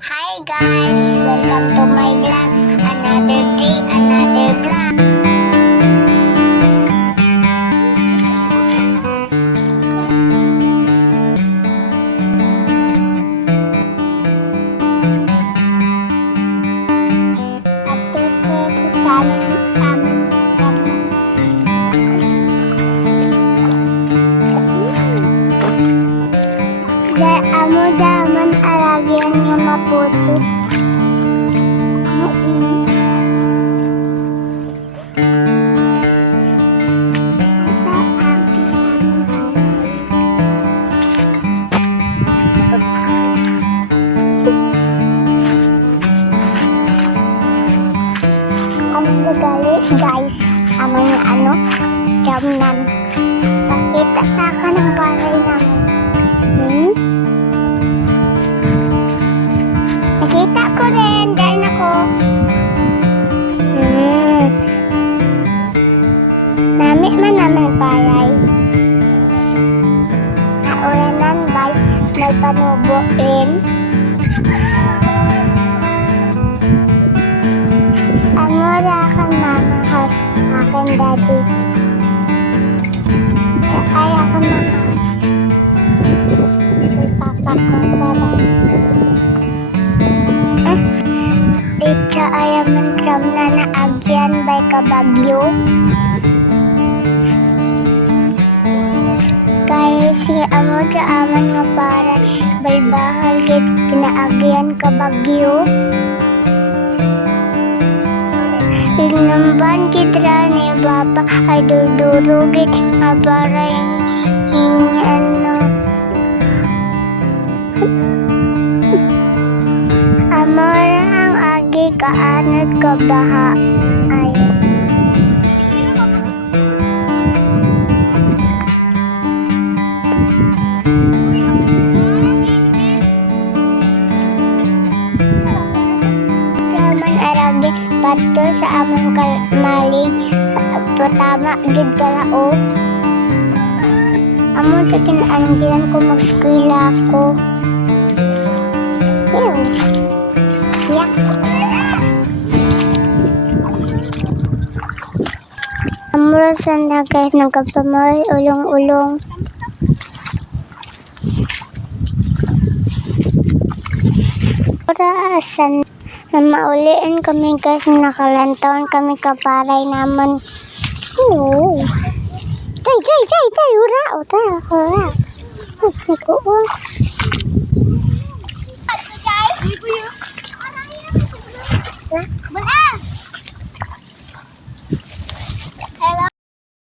Hi guys! Welcome to my vlog. Another day, another vlog. At ito sa amin. Amo daman alagyan nga maputi. Ang sagali, guys, amang jamnan. Pakita sa akin ang bahay namin. Nakita ko rin, dahil ako. Nami man naman paray. Nauranan ba, may panubo rin. Angora kang mama ka, akin daddy. Ay, ako mama. Si papa ko sarang. Ika ayaman kam na naagyan bay kabagyo. Kaya si amo sa aman nga para bay bahal git kinaagyan kabagyo. Inamban kitra ni baba ay dudurugit nga para amara ang agi kaanod ka baha ay kaman aragi pato sa among malig patama gid kalao among sa kinaanggihan ko mag-eskwela ko. Yak. Amuro sanda guys, nagkapamay ulong-ulong. Orasan na mauliin kami guys, nakalantaon kami kaparay naman. Oo. Tay, ura.